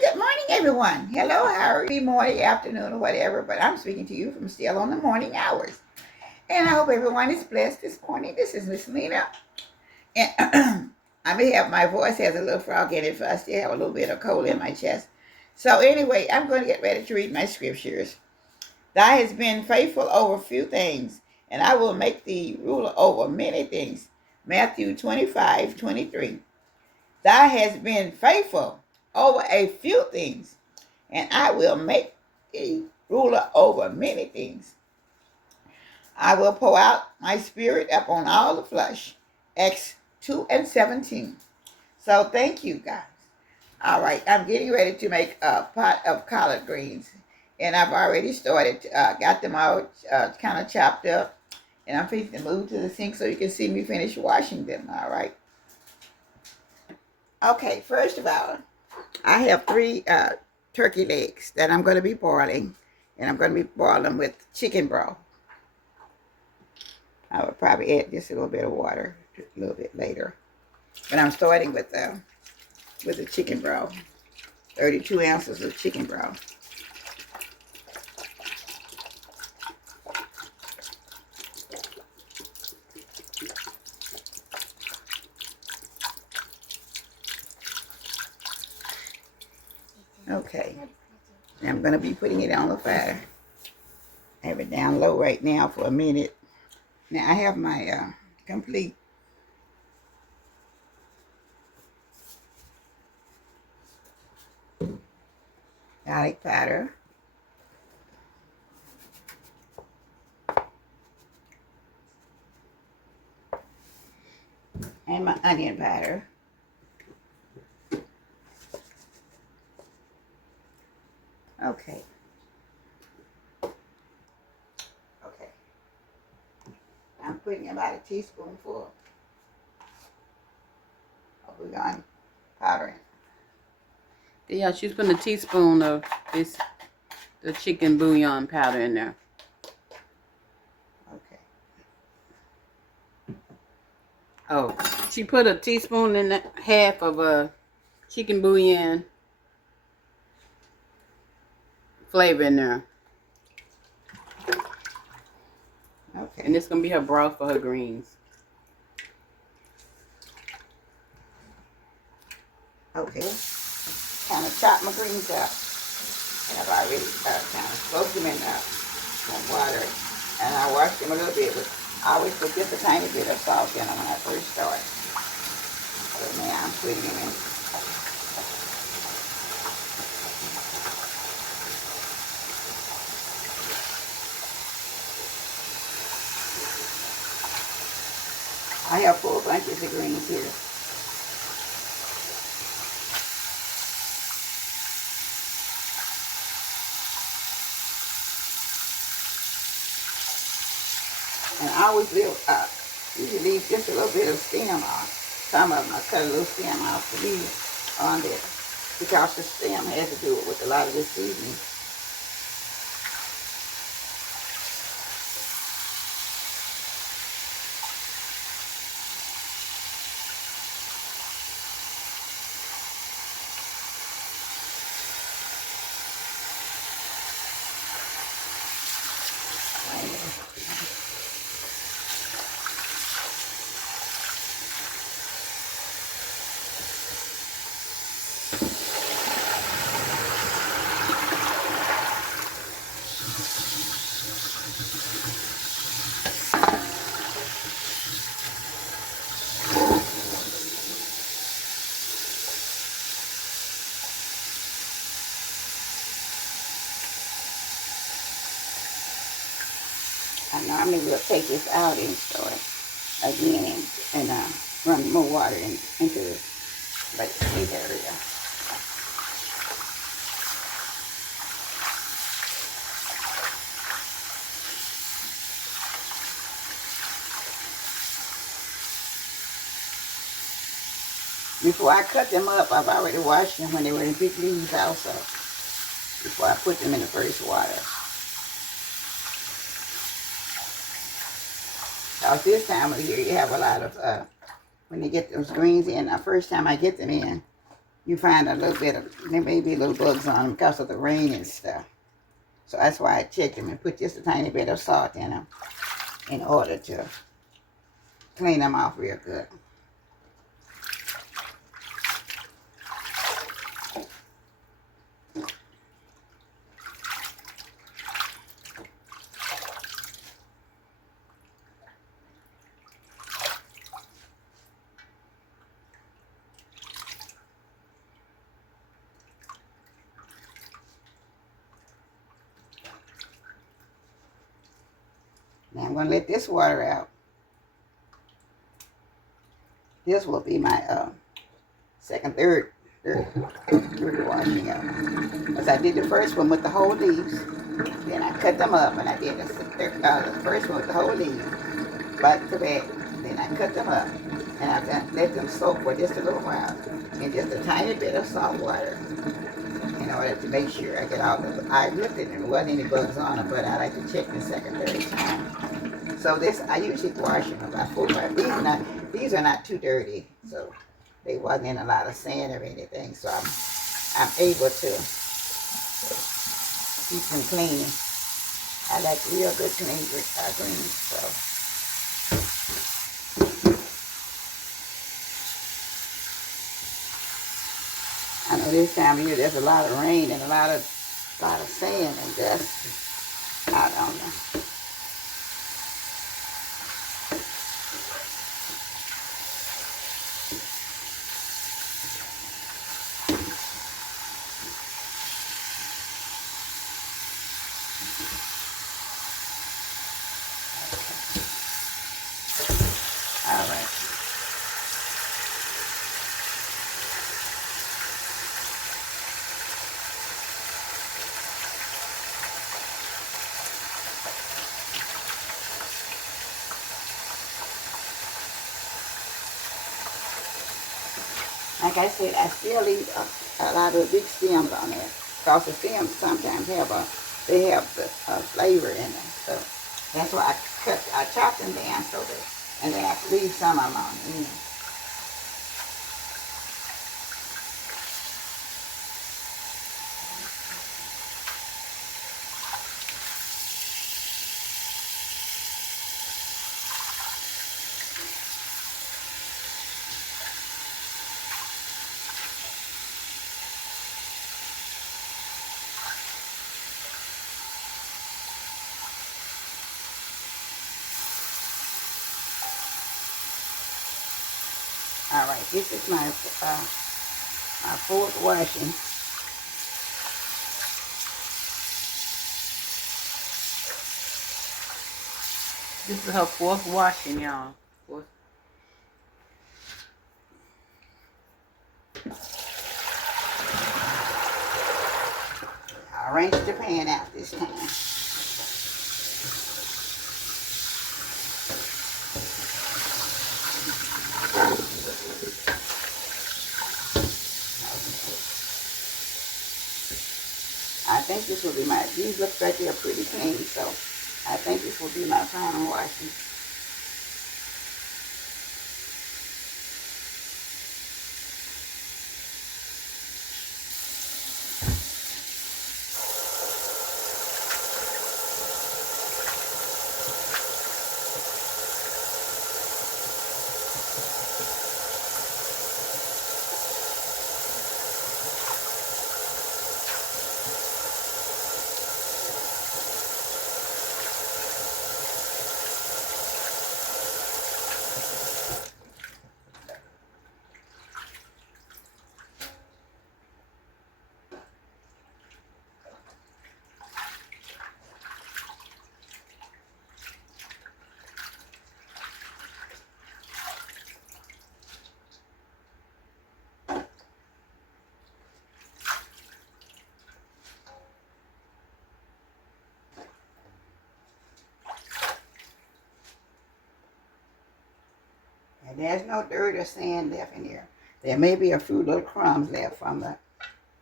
good morning, everyone. Hello, how are you? Morning, afternoon, or whatever, but I'm speaking to you from still on the morning hours. And I hope everyone is blessed this morning. This is Miss Lena. And I may have my voice has a little frog in it, so I still have a little bit of cold in my chest. So anyway, I'm going to get ready to read my scriptures. Thou hast been faithful over few things, and I will make thee ruler over many things. Matthew 25:23. Thou hast been faithful over a few things, and I will make thee ruler over many things. I will pour out my spirit upon all the flesh. Acts 2:17. So thank you, guys. All right, I'm getting ready to make a pot of collard greens. And I've already started, got them all kind of chopped up. And I'm fixing to move to the sink so you can see me finish washing them, all right? Okay, first of all, I have three turkey legs that I'm going to be boiling. And I'm going to be boiling them with chicken broth. I will probably add just a little bit of water a little bit later. But I'm starting with the chicken broth. 32 ounces of chicken broth. Okay. I'm going to be putting it on the fire. I have it down low right now for a minute. Now I have my complete garlic powder. And my onion powder. Okay. Okay. I'm putting about a teaspoonful of bouillon powder in. Yeah, she's putting a teaspoon of the chicken bouillon powder in there. Okay. Oh, she put a teaspoon and a half of a chicken bouillon flavor in there. Okay. And it's going to be her broth for her greens. Okay. Kind of chop my greens up. And I've already kind of soaked them in water. And I washed them a little bit. I always put just a tiny bit of salt in them when I first start. So now I'm putting them in. I have 4 bunches of greens here. And I always usually leave just a little bit of stem off. Some of them I cut a little stem off to leave on there because the stem has to do with a lot of the seasoning. I normally will take this out and start again and run more water into this area. Before I cut them up, I've already washed them when they were in big leaves also, before I put them in the first water. Because this time of year, you have a lot of, when you get those greens in, the first time I get them in, you find a little bit of, there may be little bugs on them because of the rain and stuff. So that's why I checked them and put just a tiny bit of salt in them in order to clean them off real good. Now I'm going to let this water out. This will be my third washing up. Because I did the first one with the whole leaves. Then I cut them up and I did the first one with the whole leaves. Back to back. Then I cut them up. And I let them soak for just a little while. And just a tiny bit of salt water. In order to make sure I get all the, I looked at it and there wasn't any bugs on it, but I like to check the second, third time. So this, I usually wash them about 4 or 5. These are not too dirty, so they wasn't in a lot of sand or anything. So I'm able to keep them clean. I like real good clean greens, so. I know this time of year there's a lot of rain and a lot of sand and dust. I don't know. All right. Like I said, I still leave a lot of big stems on there because the stems sometimes have the flavor in them. So that's why I chop them down so that, and then I leave some of them on. All right, this is my fourth washing. This is her fourth washing, y'all. I rinsed the pan out this time. I think this will be these look like they're pretty clean, so I think this will be my final washing. And there's no dirt or sand left in here. There may be a few little crumbs left from the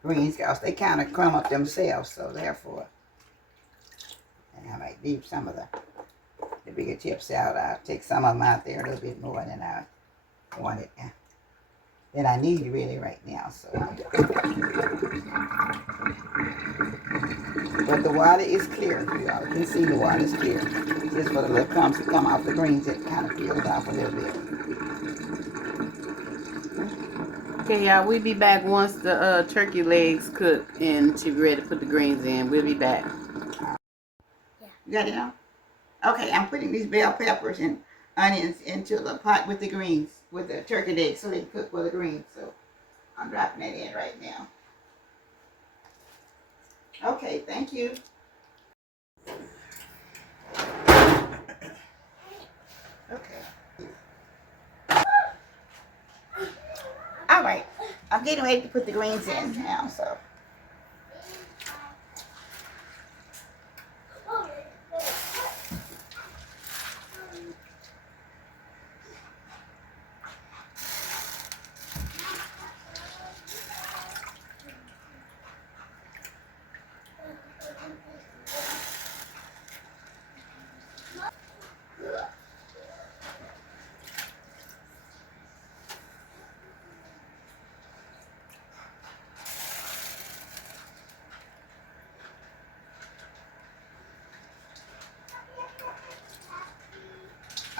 greens because they kind of crumb up themselves, so therefore, and I might leave some of the bigger tips out. I'll take some of them out there a little bit more than I wanted. that I need really right now. So, but the water is clear. You all can see the water is clear. Just for the little crumbs that come off the greens, it kind of peels off a little bit. Okay, y'all, we'll be back once the turkey legs cook and she's ready to put the greens in. We'll be back. You got it now? Okay, I'm putting these bell peppers and onions into the pot with the greens, with the turkey legs, so they can cook with the greens. So I'm dropping that in right now. Okay, thank you. Okay. All right. I'm getting ready to put the greens in now, so.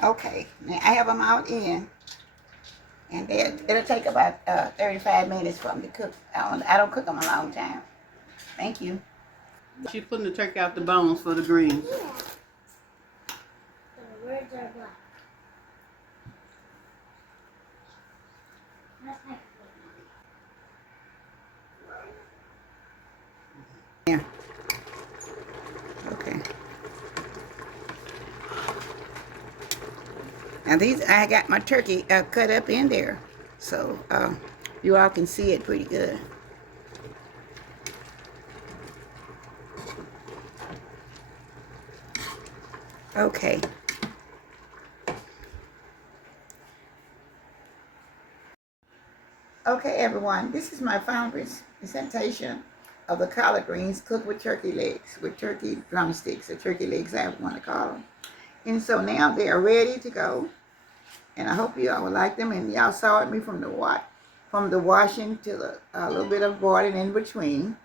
Okay, now I have them out in, and it'll take about 35 minutes for them to cook. I don't cook them a long time. Thank you. She's putting the turkey out the bones for the greens. The words are black. That's my Yeah. Okay. Now I got my turkey cut up in there, so you all can see it pretty good. Okay. Okay, everyone, this is my final presentation of the collard greens cooked with turkey legs, with turkey drumsticks, or turkey legs, I want to call them. And so now they are ready to go. And I hope you all will like them. And y'all saw me from the washing to the little bit of boiling in between.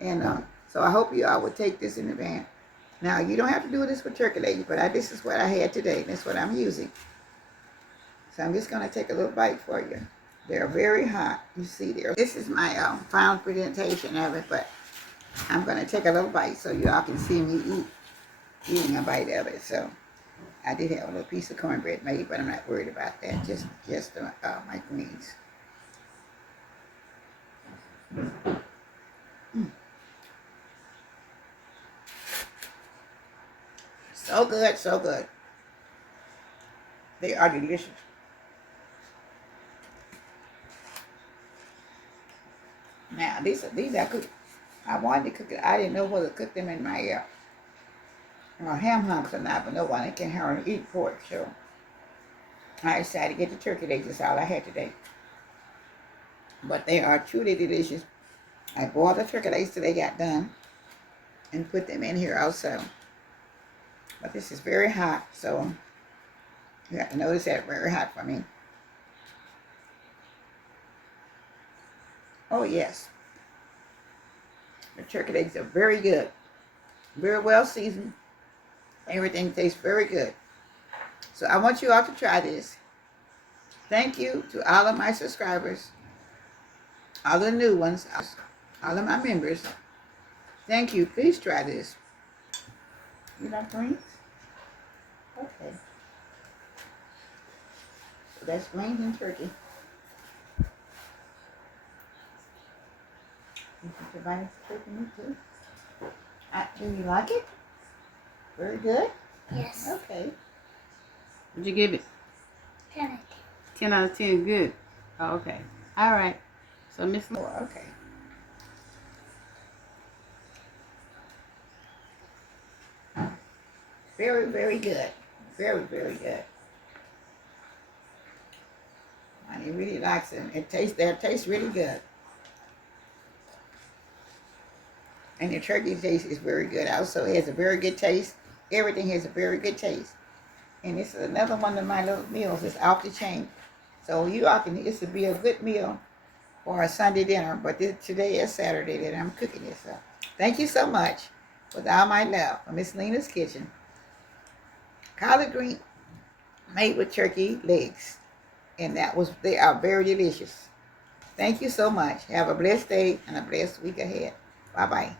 And so I hope you all will take this in advance. Now, you don't have to do this with turkey legs, but this is what I had today. That's what I'm using. So I'm just going to take a little bite for you. They're very hot. You see there. This is my final presentation of it, but I'm going to take a little bite so you all can see me eating a bite of it. So I did have a little piece of cornbread made, but I'm not worried about that. Just my greens. So good, so good. They are delicious. Now these I cooked. I wanted to cook it. I didn't know whether to cook them in my ham hocks or not, but no one can hardly eat pork, so I decided to get the turkey legs. That's all I had today. But they are truly delicious. I boiled the turkey legs till they got done and put them in here also. But this is very hot, so you have to notice that very hot for me. Oh yes. The turkey legs are very good. Very well seasoned. Everything tastes very good. So I want you all to try this. Thank you to all of my subscribers, all the new ones, all of my members. Thank you. Please try this. You like greens? Okay. So that's greens and turkey. You put your bite of turkey meat too? Do you like it? Very good? Yes. Okay. What'd you give it? 10 out of 10. 10 out of 10, good. Oh, okay. All right. So, Miss... Oh, okay. Very, very good. Very, very good. Honey really likes it. It tastes really good. And the turkey taste is very good. Also, it has a very good taste. Everything has a very good taste. And this is another one of my little meals. It's off the chain. So you all can, this would be a good meal for a Sunday dinner. But today is Saturday that I'm cooking this up. Thank you so much. With all my love from Miss Lena's Kitchen. Collard green made with turkey legs. And they are very delicious. Thank you so much. Have a blessed day and a blessed week ahead. Bye-bye.